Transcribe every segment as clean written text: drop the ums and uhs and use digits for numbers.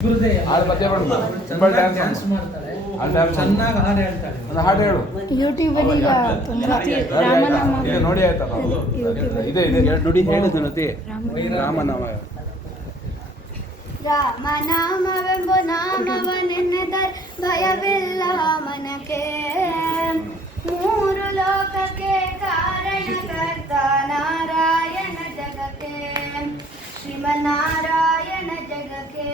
ಹಾಡು ಪದ್ಯ ಮಾಡು. ಸಿಂಪಲ್ ಡ್ಯಾನ್ಸ್ ಮಾಡ್ತಾಳೆ, ಡ್ಯಾನ್ಸ್ ಚೆನ್ನಾಗಿ ಹಾಡು ಹೇಳ್ತಾಳೆ. ಒಂದು ಹಾಡು ಹೇಳು. ಯೂಟ್ಯೂಬಲ್ಲಿ ಈಗ ರಾಮನಾಮ ಈಗ ನೋಡಿ ಆಯ್ತಲ್ಲ, ಇದೆ ಇದೆ ಎರಡು ನುಡಿ ಹೇಳಿದ ನತಿ ರಾಮನಾಮ. ರಾಮನಾಮವೆಂಬ ನಾಮವನೆನ್ನೆದರೆ ಭಯವಿಲ್ಲ ಮನಕ್ಕೆ, ಮೂರು ಲೋಕಕ್ಕೆ ಕಾರಣಕರ್ತ ನಾರಾಯಣ ಜಗಕ್ಕೆ, ಶ್ರೀಮನ್ನಾರಾಯಣ ಜಗಕ್ಕೆ.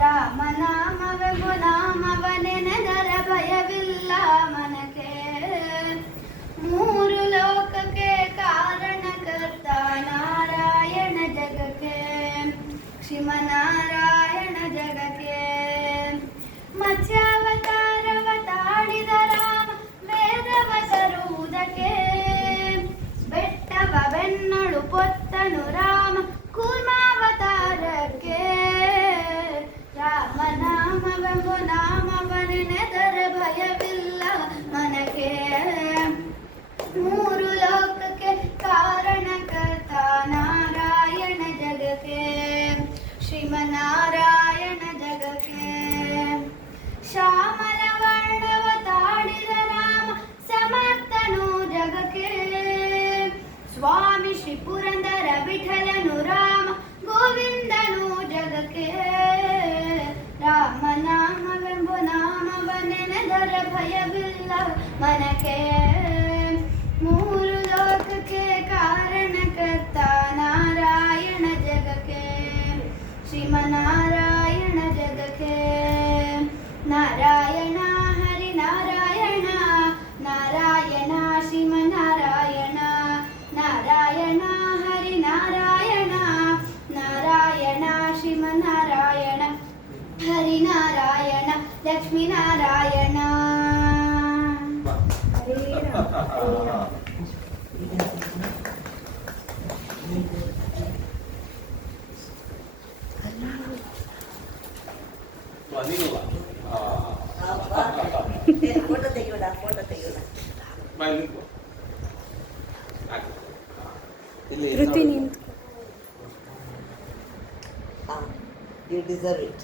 ರಾಮನಾಮವೆಂಬ ನಾಮವನೆನೆದರೆ ಭಯವಿಲ್ಲ ಮನಕ್ಕೆ, ಮೂರು ಲೋಕಕ್ಕೆ ಕಾರಣಕರ್ತ ನಾರಾಯಣ ಜಗಕ್ಕೆ, ಶ್ರೀಮನ್ನಾರಾಯಣ ಜಗಕ್ಕೆ. ಮತ್ಸ್ಯಾವತಾರವ ತಾಳಿದ ರಾಮ ವೇದವ ತರುವುದಕ್ಕೆ, ಬೆಟ್ಟವ ಬೆನ್ನಳು ಪೊತ್ತನು ರಾಮ ಕೂರ್ಮಾವತಾರಕ್ಕೆ. ರಾಮನಾಮವೆಂಬ ನಾಮವನೆನೆದರೆ ಭಯವಿಲ್ಲ ಮನಕ್ಕೆ, ಮೂರು ಲೋಕಕ್ಕೆ ಕಾರಣಕರ್ತ ನಾರಾಯಣ ಜಗಕ್ಕೆ, ಶ್ರೀಮನ್ನಾರಾಯಣ ಜಗಕ್ಕೆ. ಶ್ಯಾಮಲ ವರ್ಣವ ತಾಳಿದ ರಾಮ ಸಮರ್ಥನು ಜಗಕ್ಕೆ, ಸ್ವಾಮಿ ಶ್ರೀ ಪುರಂದರ ವಿಠಲನು ರಾಮ ಗೋವಿಂದನು ಜಗಕ್ಕೆ. ರಾಮನಾಮವೆಂಬ ನಾಮವನೆನೆದರೆ ಭಯವಿಲ್ಲ ಮನಕ್ಕೆ, ಮೂರು ಲೋಕಕ್ಕೆ ಕಾರಣಕರ್ತ ನಾರಾಯಣ ಜಗಕ್ಕೆ, ಶ್ರೀಮನ್ನಾರಾಯಣ ಜಗಕ್ಕೆ. ನಾರಾಯಣ ಹರಿ ನಾರಾಯಣ, ನಾರಾಯಣ ಶ್ರೀಮನ್ನಾರಾಯಣ, ನಾರಾಯಣ ಹರಿ ನಾರಾಯಣ, ನಾರಾಯಣ ಶ್ರೀಮನ್ನಾರಾಯಣ, ಹರಿನಾರಾಯಣ ಲಕ್ಷ್ಮೀನಾರಾಯಣ. ಹರೇ ರಾಮ. ಫೋಟೋ ತೆಗಿಯೋಣ, ಫೋಟೋ ತೆಗಿಯೋಣ. ಋತಿ ನಿಂತು. You deserve it.